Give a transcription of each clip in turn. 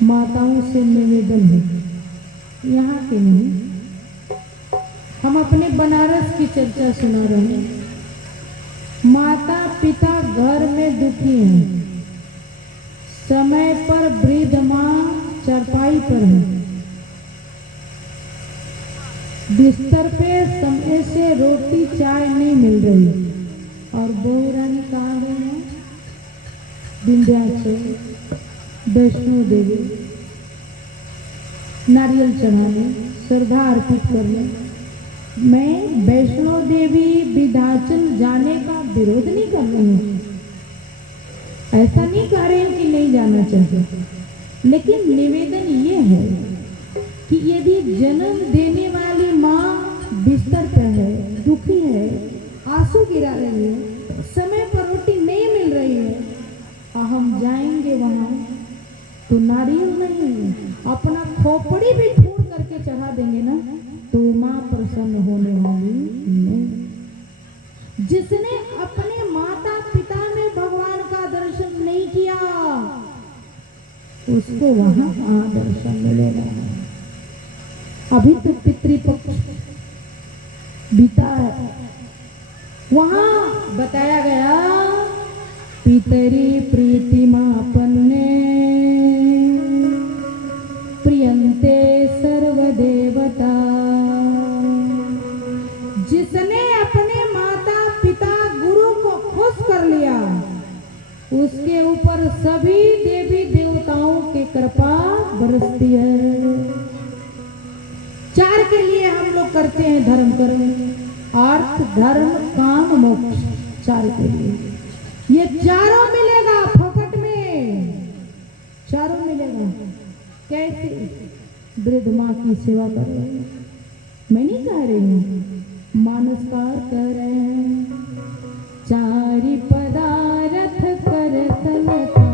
माताओं से निवेदन है, यहाँ के नहीं, हम अपने बनारस की चर्चा सुना रहे हैं। माता पिता घर में दुखी हैं, समय पर वृद्ध माँ चारपाई पर है, बिस्तर पे समय से रोटी चाय नहीं मिल रही, और बहू रानी कहाँ गई है? विंध्याचल, वैष्णो देवी, नारियल चढ़ाने, श्रद्धा अर्पित करने। मैं वैष्णो देवी विंध्याचल जाने का विरोध नहीं कर रही हूँ, ऐसा नहीं कह रहे हैं कि नहीं जाना चाहिए, लेकिन निवेदन ये है कि यदि जन्म देने वाली माँ बिस्तर पर है, दुखी है, आंसू गिरा रही है, समय पर रोटी नहीं मिल रही है, और हम जाएंगे वहाँ तो नारियल नहीं, अपना खोपड़ी भी फोड़ करके चढ़ा देंगे ना, तो माँ प्रसन्न होने वाली नहीं। जिसने अपने माता पिता में भगवान का दर्शन नहीं किया, उसको वहाँ दर्शन मिलेगा। अभी तो पितृपक्ष बीता है, वहाँ बताया गया पितरी प्रीतिमापन्ने प्रियंते सर्वदेवता। जिसने अपने माता पिता गुरु को खुश कर लिया, उसके ऊपर सभी देवी देवताओं की कृपा बरसती है। चार के लिए हम लोग करते हैं धर्म कर्म, अर्थ धर्म काम मोक्ष, चार के लिए ये चारों मिलेगा फोकट में, चारों मिलेगा। कैसे? वृद्ध माँ की सेवा कर रहे हैं, मैं नहीं कह रही हूँ, मानसकार कह रहे हैं। चारि पदारथ कर तलता,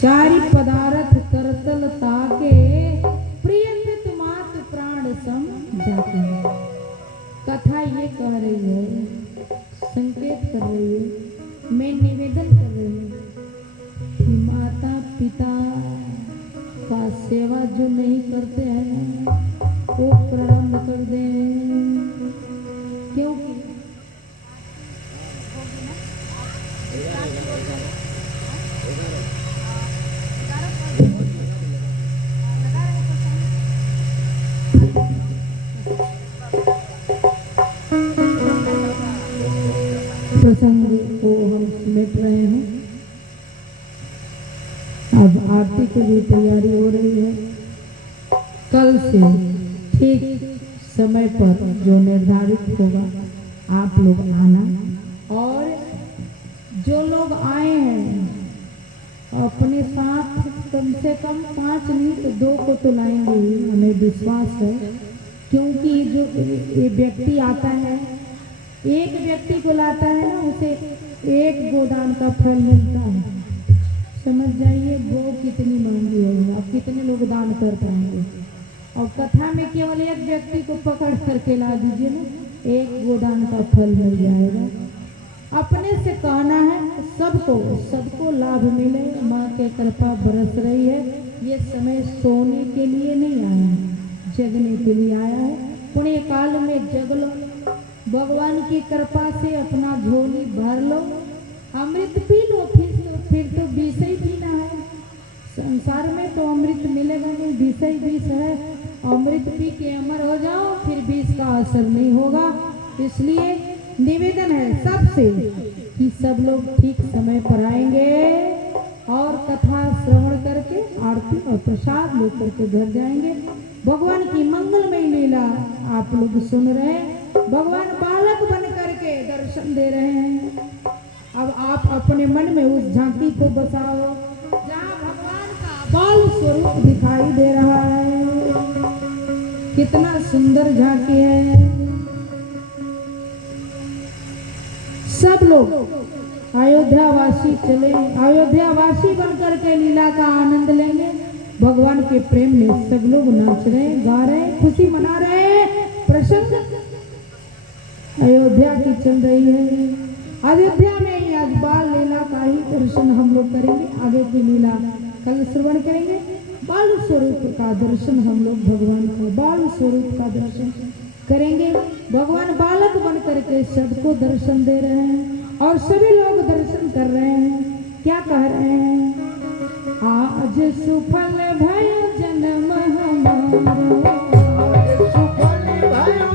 चारि पदारथ करतल ताके प्रिय मात प्राण सम जाते। कथा ये कह रही है, संकेत कर रही है, मैं निवेदन कर रही हूँ कि माता पिता का सेवा जो नहीं करते हैं वो प्रारंभ कर दें, क्योंकि प्रसंग को हम समेट रहे हैं। अब आरती की भी तैयारी हो रही है। कल से ठीक समय पर जो निर्धारित होगा आप लोग आना, और जो लोग आए हैं अपने साथ कम से कम 5 नहीं तो 2 को तो लाएंगे ही, हमें विश्वास है। क्योंकि जो ये व्यक्ति आता है, एक व्यक्ति को लाता है ना, उसे 1 गोदान का फल मिलता है। समझ जाइए गौ कितनी महंगी होगी, आप कितने लोग दान कर पाएंगे। और कथा में केवल एक व्यक्ति को पकड़ करके ला दीजिए ना, 1 गोदान का फल मिल जाएगा। अपने से कहना है सबको लाभ मिले, माँ के कृपा बरस रही है। ये समय सोने के लिए नहीं आया है, जगने के लिए आया है। पुण्य काल में जग लो, भगवान की कृपा से अपना झोली भर लो, अमृत पी लो, फिर तो विष ही पीना है। संसार में तो अमृत मिलेगा नहीं, विष ही विष है। अमृत पी के अमर हो जाओ, फिर विष का असर नहीं होगा। इसलिए निवेदन है सबसे कि सब लोग ठीक समय पर आएंगे और कथा श्रवण करके आरती और प्रसाद लेकर के घर जाएंगे। भगवान की मंगलमय लीला आप लोग सुन रहे हैं। भगवान बालक बन करके दर्शन दे रहे हैं। अब आप अपने मन में उस झांकी को बसाओ जहाँ भगवान का बाल स्वरूप दिखाई दे रहा है। कितना सुंदर झांकी है। सब लोग अयोध्यावासी चले, अयोध्यावासी बनकर के लीला का आनंद लेंगे। भगवान के प्रेम में सब लोग नाच रहे, गा रहे, खुशी मना रहे, प्रसन्न अयोध्या की चल रही है। अयोध्या में ही आज बाल लीला का ही दर्शन हम लोग करेंगे। आगे की लीला कल श्रवण करेंगे। बाल स्वरूप का दर्शन हम लोग भगवान को बाल स्वरूप का दर्शन करेंगे। भगवान बालक बन करके सबको दर्शन दे रहे हैं और सभी लोग दर्शन कर रहे हैं। क्या कह रहे हैं? आज सुफल भयो जन्म हमारो, आज सुफल भयो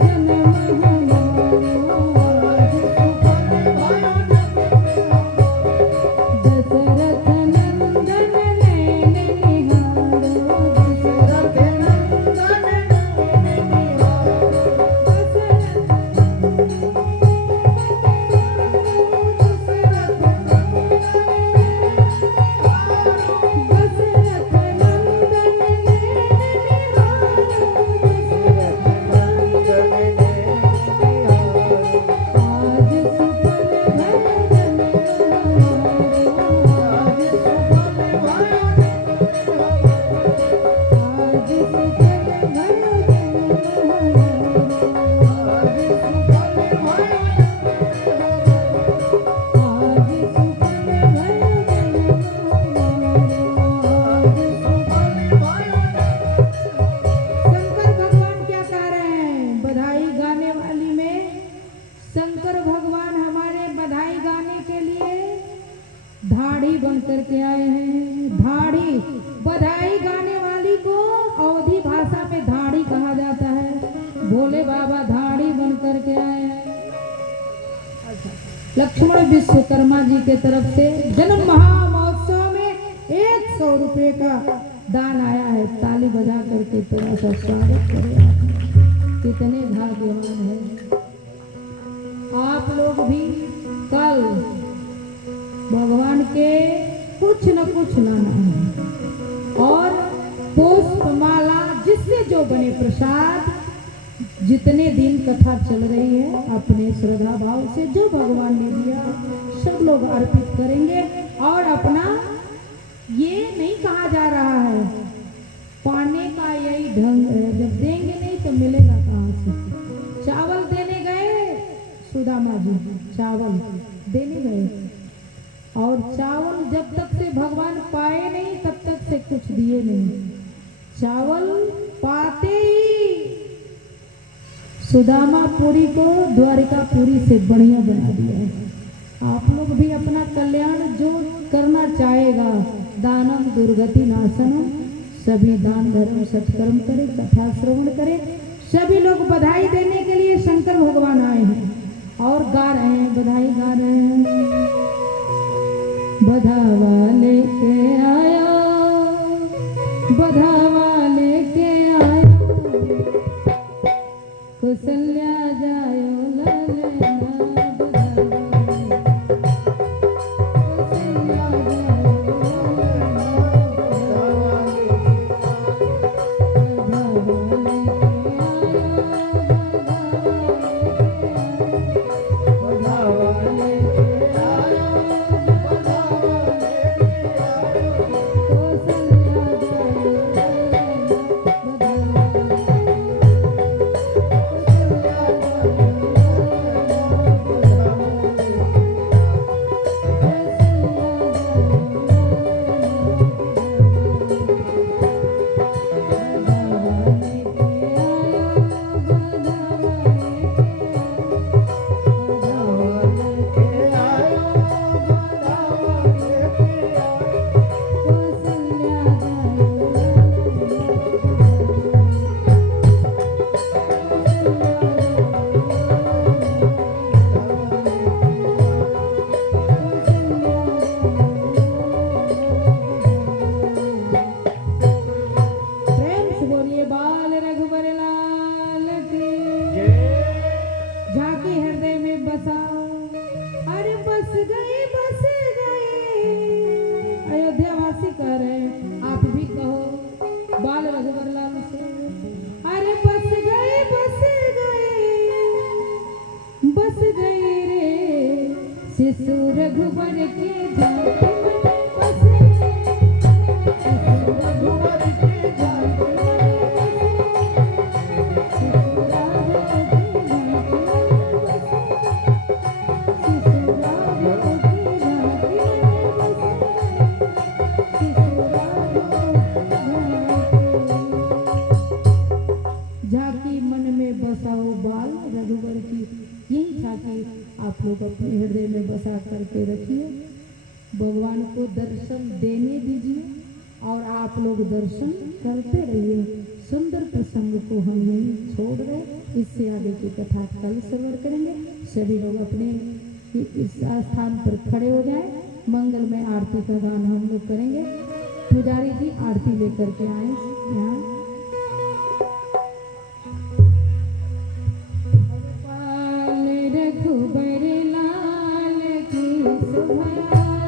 जन्म हमारो, दशरथ नंदन नैन निहारो, दशरथ नंदन नैन शंकर भगवान हमारे बधाई गाने के लिए धाड़ी बन करके आए हैं। धाड़ी, बधाई गाने वाली को अवधी भाषा में धाड़ी कहा जाता है। भोले बाबा धाड़ी बन करके आए हैं। लक्ष्मण विश्वकर्मा जी के तरफ से जन्म महोत्सव में 100 रुपये का दान आया है। ताली बजा करके थोड़ा सा स्वागत करें। कितने भाग्यवान हैं आप लोग भी। कल भगवान के कुछ न कुछ लाना है और पुष्पमाला, जिससे जो बने प्रसाद, जितने दिन कथा चल रही है अपने श्रद्धा भाव से जो भगवान ने दिया सब लोग अर्पित करेंगे। और अपना ये नहीं कहा जा रहा है, पाने का यही ढंग है, जब देंगे नहीं तो मिलेगा कहाँ से। चावल देने गए सुदामा जी, चावल देने गए और चावल जब तक से भगवान पाए नहीं तब तक से कुछ दिए नहीं। चावल पाते ही सुदामा पुरी को द्वारिकापुरी से बढ़िया बना दिया है। आप लोग भी अपना कल्याण जो करना चाहेगा, दानम दुर्गति नाशनम, सभी दान धर्म सत्कर्म करे, कथा श्रवण करे। सभी लोग बधाई देने के लिए शंकर भगवान आए हैं और गा रहे हैं, बधाई गा रहे हैं। बधावा लेके आया, बधावा लेके आया, कौशल्या जायो ललना, शिशु रघुवर के झांकी में बसे, शिशु रघुवर के झांकी में बसे, शिशु राघव की झांकी में बसे, शिशु राघव की झांकी में बसे, शिशु राघव की झांकी मन में बसाओ बाल रघुवर की। यही झांकी आप लोग अपने हृदय में बसा करके रखिए। भगवान को दर्शन देने दीजिए और आप लोग दर्शन करते रहिए। सुंदर प्रसंग को हम यहीं छोड़ रहे, इससे आगे की कथा कल श्रवण करेंगे। सभी लोग अपने इस स्थान पर खड़े हो जाए। मंगलमय आरती का गान हम लोग करेंगे। पुजारी जी आरती लेकर के आए यहाँ। रघुबर लाल की सुभा।